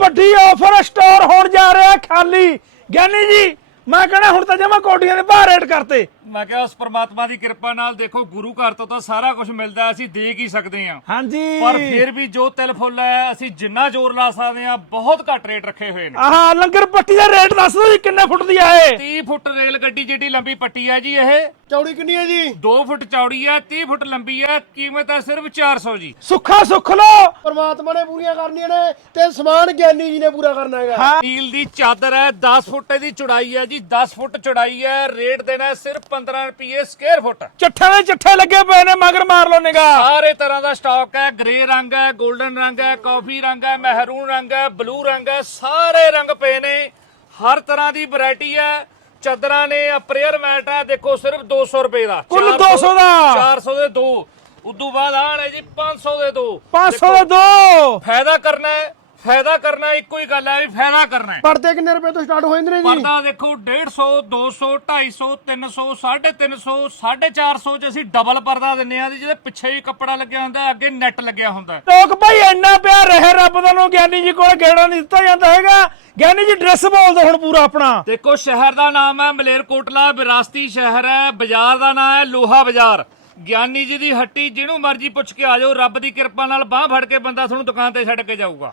ਵੱਡੀ offer store ਹੋਣ ਜਾ ਰਿਹਾ ਖਾਲੀ। ਗਿਆਨੀ ਜੀ ਮੈਂ ਕਹਿੰਦਾ ਹੁਣ ਤਾਂ ਜਮਾ ਕੋਡੀਆਂ ਦੇ ਬਾਹਰ ਰੇਟ ਕਰਤੇ। ਮੈਂ ਕਿਹਾ ਉਸ ਪ੍ਰਮਾਤਮਾ ਦੀ ਕਿਰਪਾ ਨਾਲ ਦੇਖੋ ਗੁਰੂ ਘਰ ਤੋਂ ਤਾਂ ਸਾਰਾ ਕੁਝ ਮਿਲਦਾ ਅਸੀਂ ਦੇ ਕੀ ਸਕਦੇ ਹਾਂ। ਹਾਂਜੀ। ਪਰ ਫਿਰ ਵੀ ਜੋ ਤਿਲ ਫੁੱਲ ਹੈ ਅਸੀਂ ਜਿੰਨਾ ਜ਼ੋਰ ਲਾ ਸਕਦੇ ਹਾਂ ਬਹੁਤ ਘੱਟ ਰੇਟ ਰੱਖੇ ਹੋਏ ਨੇ। ਆਹ ਲੰਗਰ ਪੱਟੀ ਦਾ ਰੇਟ ਦੱਸ ਦਿਓ ਜੀ ਕਿੰਨੇ ਫੁੱਟ ਦੀ ਆ ਇਹ? 30 ਫੁੱਟ ਰੇਲ ਗੱਡੀ ਜਿੱਡੀ ਲੰਬੀ ਪੱਟੀ ਹੈ ਜੀ ਇਹ। ਚੌੜੀ ਕਿੰਨੀ ਹੈ ਜੀ? 2 ਫੁੱਟ ਚੌੜੀ ਹੈ 30 ਫੁੱਟ ਲੰਬੀ ਹੈ ਕੀਮਤ ਹੈ ਸਿਰਫ 400 ਜੀ। ਸੁੱਖਾ ਸੁੱਖ ਲੋ ਪਰਮਾਤਮਾ ਨੇ ਪੂਰੀਆਂ ਕਰਨੀਆਂ ਨੇ ਤੇ ਸਮਾਨ ਗਿਆਨੀ ਜੀ ਨੇ ਪੂਰਾ ਕਰਨਾ ਹੈਗਾ। ਹਾਂ। ਸਟੀਲ ਦੀ ਚਾਦਰ ਹੈ 10 ਫੁੱਟ ਦੀ ਚੌੜਾਈ ਹੈ ਜੀ। 10 ਫੁੱਟ ਚੌੜਾਈ ਹੈ ਰੇਟ ਦੇਣਾ ਹੈ ਸਿਰਫ 15 ਰੁਪਏ ਸਕੁਅਰ ਫੁੱਟ। ਚੱਠੇ ਦੇ ਚੱਠੇ ਲੱਗੇ ਪਏ ਨੇ ਮਗਰ ਮਾਰ ਲੋ ਨਿਗਾ ਸਾਰੇ ਤਰ੍ਹਾਂ ਦਾ ਸਟਾਕ ਹੈ ਗ੍ਰੇ ਰੰਗ ਹੈ 골ਡਨ ਰੰਗ ਹੈ ਕਾਫੀ ਰੰਗ ਹੈ ਮਹਿਰੂਨ ਰੰਗ ਹੈ ਬਲੂ ਰੰਗ ਹੈ ਸਾਰੇ ਰੰਗ ਪਏ ਨੇ। ਹਰ ਤਰ੍ਹਾਂ ਦੀ ਵੈਰਾਈਟੀ ਹੈ ਚਾਦਰਾਂ ਨੇ ਅਪਰੇਅਰ ਮੈਟ ਹੈ ਦੇਖੋ ਸਿਰਫ 200 ਰੁਪਏ ਦਾ। ਕੁੱਲ 400 200 ਦਾ। 400 ਦੇ। ਦੋ ਉਦੋਂ ਬਾਅਦ ਆਣ ਹੈ ਜੀ 500 ਦੇ ਦੋ। 500 ਦੇ ਦੋ। ਫਾਇਦਾ ਕਰਨਾ ਹੈ ਫਾਇਦਾ ਕਰਨਾ ਇੱਕੋ ਹੀ ਗੱਲ ਹੈ ਵੀ ਫਾਇਦਾ ਕਰਨਾ ਹੈ। ਪਰਦੇ ਕਿੰਨੇ ਰੁਪਏ ਤੋਂ ਸਟਾਰਟ ਹੋ ਜਾਂਦੇ ਨੇ ਜੀ? ਪਰਦਾ ਦੇਖੋ 150 200 250 300 350 450 ਚ ਅਸੀਂ ਡਬਲ ਪਰਦਾ ਦਿੰਨੇ ਆ ਜਿਹਦੇ ਪਿੱਛੇ ਹੀ ਕੱਪੜਾ ਲੱਗਿਆ ਹੁੰਦਾ ਅੱਗੇ ਨੈਟ ਲੱਗਿਆ ਹੁੰਦਾ। ਲੋਕ ਭਾਈ ਇੰਨਾ ਪਿਆਰ ਰਹੇ ਰੱਬ ਦਾ ਨੂੰ ਗਿਆਨੀ ਜੀ ਕੋਲ ਗੇੜਾ ਨਹੀਂ ਦਿੱਤਾ ਜਾਂਦਾ ਹੈਗਾ। ਗਿਆਨੀ ਜੀ ਡਰੈਸ ਬੋਲ ਦੋ ਹੁਣ ਪੂਰਾ ਆਪਣਾ। ਦੇਖੋ ਸ਼ਹਿਰ ਦਾ ਨਾਮ ਹੈ ਮਲੇਰਕੋਟਲਾ ਵਿਰਾਸਤੀ ਸ਼ਹਿਰ ਹੈ ਬਾਜ਼ਾਰ ਦਾ ਨਾਮ ਹੈ ਲੋਹਾ ਬਾਜ਼ਾਰ। ਗਿਆਨੀ ਜੀ ਦੀ ਹੱਟੀ ਜਿਹਨੂੰ ਮਰਜ਼ੀ ਪੁੱਛ ਕੇ ਆ ਜਾਓ ਰੱਬ ਦੀ ਕਿਰਪਾ ਨਾਲ ਬਾਹ ਫੜ ਕੇ ਬੰਦਾ ਤੁਹਾਨੂੰ ਦੁਕਾਨ ਤੇ ਛੱਡ ਕੇ ਜਾਊਗਾ।